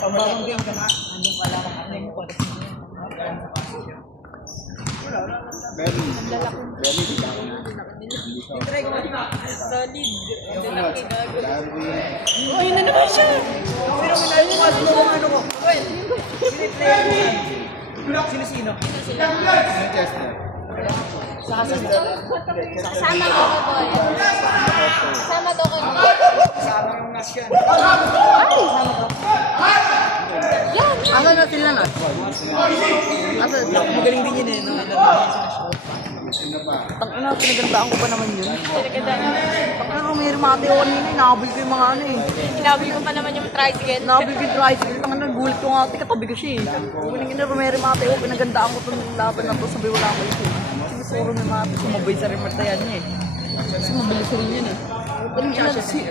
Pabawang game ka na. Andun pala ka na yung podcast mo. Very di ba ako na? Try ko na. Solid. Lalaki gago. Oh, yun na naman siya! Pero minahal ko kasi mo ano ko. Well, Sino-sino? sila. Manchester. Kasama ko ka boy. Kasama daw kayo. Kasama yung nas yan. Yan. Asa na sila na? Asa? Magaling din yun eh. No? Sino ba? Tangina, pinagandaan ko pa naman yun. Pinagandaan. Tangina, may remate ako kanina. Inahabol ko yung mga ano eh. Hinabi ko pa naman yung tricycle. Inahabol ko yung tricycle. Tangina, gulit ko nga. Katabi ko siya eh. Kumaling ina, may remate ako. Pinagandaan ko itong laban na to. Sabi wala ko yun. Sinusuro ni Mati. Sumabay sa rematayan niya eh. Kasi mabilis rin yun eh. Anong ina si...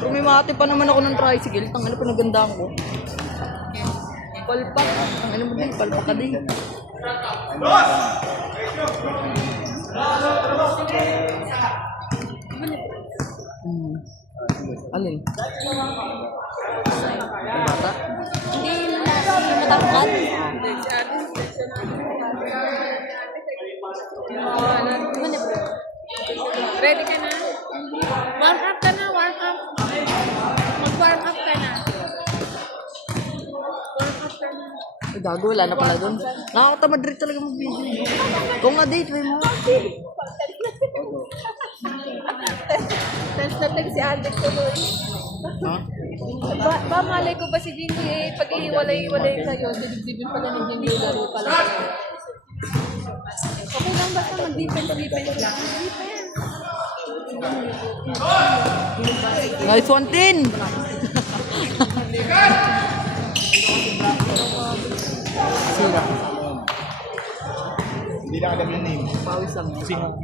Rumimati pa naman ako ng tricycle. Tangina, pinagandaan ko. Palpak. Tangina mo din, palpak ka din. Alin? Yung bata? Hindi na si matangkad. Ready ka na? Warm up ka na, warm up. Mag-warm up ka na. Warm up ka na. Ay, gago, wala na pala doon. Nakakatamad rin talaga mag-video. Kung nga date, may mga Tens na tag si Alex ko doon. Ha? Ba, malay ko ba si Jinky eh, pag ihiwalay-iwalay sa'yo, dibdibin pala ni Jinky laro pala. Okay lang basta mag-defense lang. Nice one, Tin! Sira. Hindi na alam yung name. Pawis lang. Sino?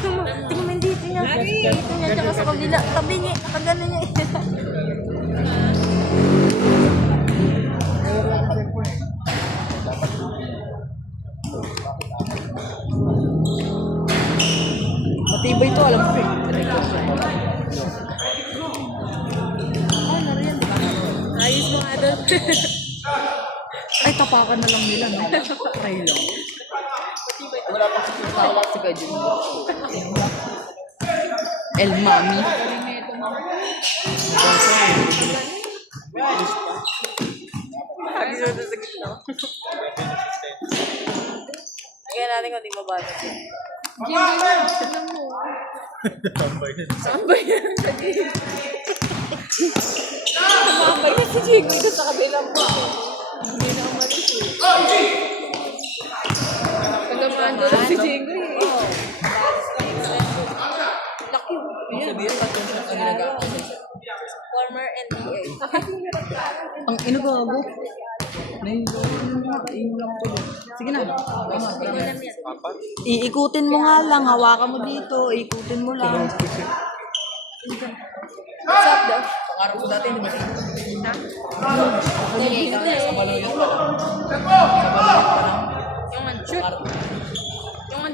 Tingnan mo dito niya. Dito niya, tsaka sa kabila. Tabi niya, nakagano niya. Matibay to, alam ko eh. Ayos mo nga doon. Ay, tapakan na lang nila. No? Ay lang. Wala pa si Tawa si Gajin. El Mami. Ayos mo sa gitna. Tingnan natin kung di mabasa. Jinky, tignan mo. Saan ba yan? Tumambay na si Jinky doon sa kabilang po. Hindi na umalis eh. Pagkamaan doon si Jinky eh. Laki mo. Sabihin pa ito siya kanila gagawin. Former NDA. Ang inugago. Nainom lang ko. Sige na. Iikutin mo nga lang. Hawakan mo dito. Iikutin mo lang. What's up daw? Pangarap ko dati hindi masin. Ha? Hindi. Sa Baloyan pa lang. Yung shoot. Yung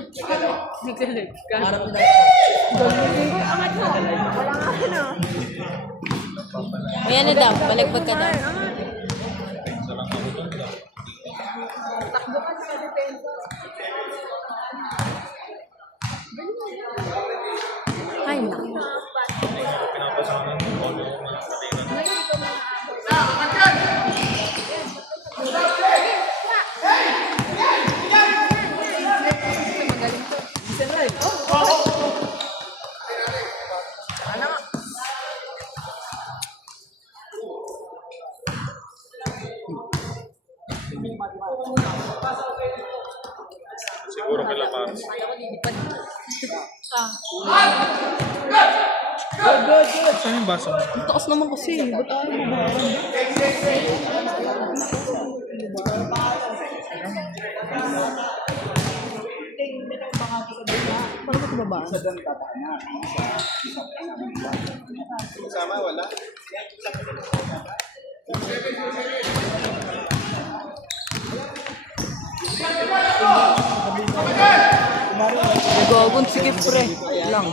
nagsalig ka. Pangarap ko dati. Angat mo. Wala nga ano. May ano daw, baligbag ka daw. Takbo ka sa depensa. Ay, naku. Magaling to. Siguro kila Paris. Saan yung baso? Ang taas naman kasi. Ba't ayaw mo ba? Paano ba ito babaan? Sama, wala? Nagawag, sige pre. Lang.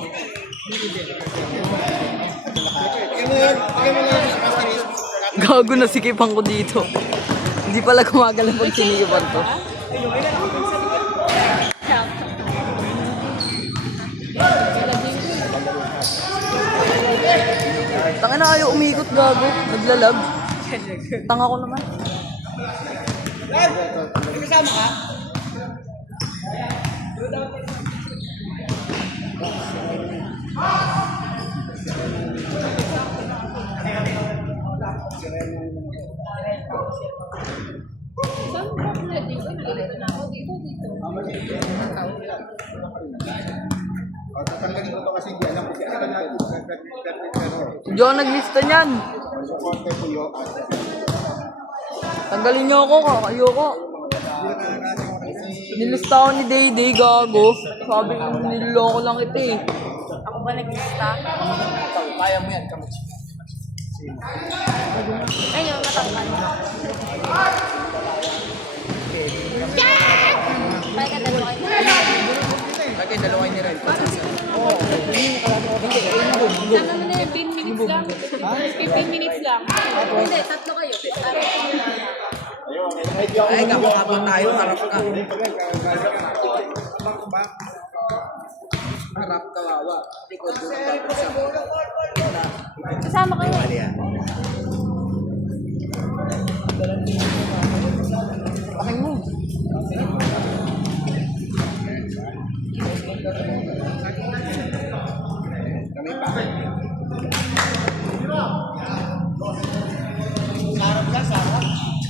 Gago na sikipan ko dito. Hindi pala gumagalaw pag sinikipan to. Tanga na ayaw umikot, gago. Naglalag. Tanga ko naman. May kasama ka? Tatanggalin ko to kasi hindi alam kung kaya Hindi ako naglista niyan. konti po yung Tanggalin niyo ako, ayoko. Nilista ako ni Dayday, gago. Sabi ko, niloloko lang ito eh. Ako ba naglista? Kaya mo yan, kamot. Ayun, matangkad. Balik ka dalawa kayo. Bakit dalawa ni Red? Ano mo na yun? 15 minutes lang. 15 minutes lang. Hindi, tatlo kayo. Ay, kapakapon tayo, harap ka. Harap ka, wawa. Likod doon, tapos sa Kasama kayo. Paking mo.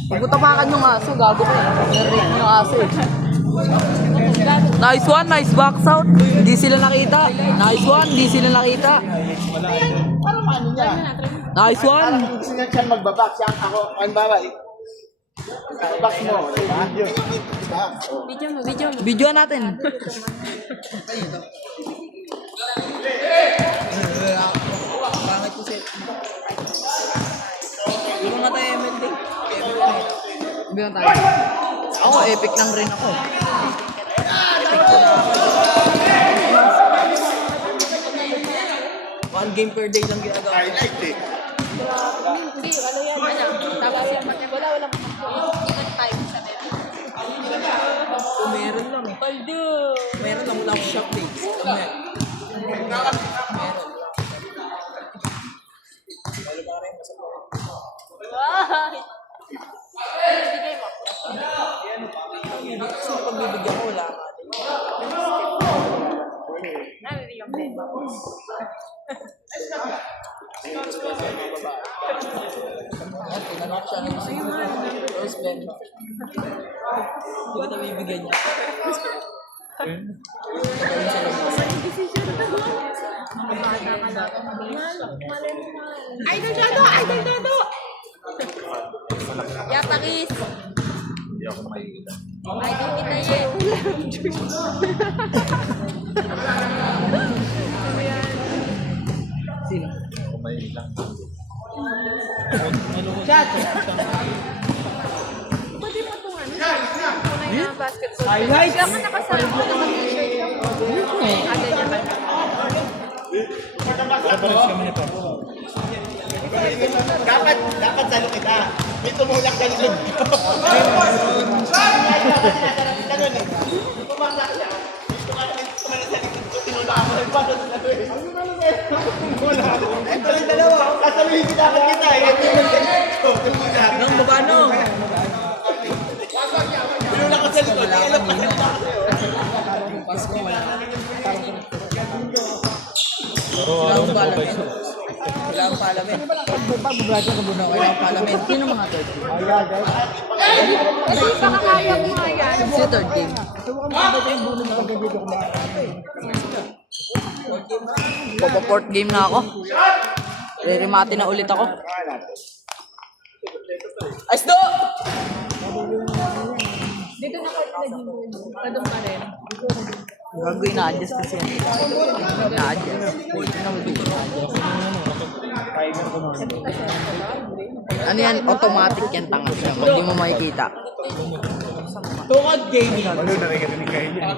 Pag utapakan yung aso, gago ko eh. Narinig yung aso eh. Nice one, nice box out. Hindi sila nakita. Nice one, hindi sila nakita. parang ano niya. Nice one. Parang kung gusto niya siya magbabak, siya ako, ang bawa eh. Box mo, diba? Diba? Oh. Video mo, video mo. Video natin. pangit ko set. Biro na tayo, MLD. Video tayo. Ako, epic lang rin ako. One game per day lang ginagawa. I like it. Hindi, ano yan, ano. Tapos yan, wala even time sa meron. Kung meron lang eh. Paldo! Meron lang, wala akong shop dates. Meron. Wow! Bigay mo. Gusto ko pagbibigyan ko, wala ka. Nabibigyan ko din. Tinanong siya ng Rose Ben. Hindi ko nabibigyan niya. Idol Dado! Idol Dado! Yapakis! Hindi ako makikita. Idol kita yan. Sino? Ako makikita. Pwede mo itong ano? Tunay na basketball. Highlights? Kaya ka nakasama ko naman t-shirt lang. Agad niya ba? Dapat salo kita. May tumulak ka likod ko. Pumasak siya. Tinulak ako. Nagpasa sa likod. Ito lang dalawa. Sasabihin kita kita eh. Nang babano? Tinulak ko sa likod. Alam ko sa likod. Pasko, wala. Wala akong palamin. Wala akong palamin. Pag-vlog ka muna, wala akong palamin. Sino mga third team? Hindi pa kakaya mo nga yan. Si third team. Papa-fourth game na ako. Re-remate na ulit ako. Asdo! Dito na kayo na dito. Kadong pa rin. Gago, ina-adjust kasi yan. Ina-adjust. Ano yan? Automatic yan, tanga siya. Hindi mo makikita. Tungod game yan. Ano na rin kayo niya?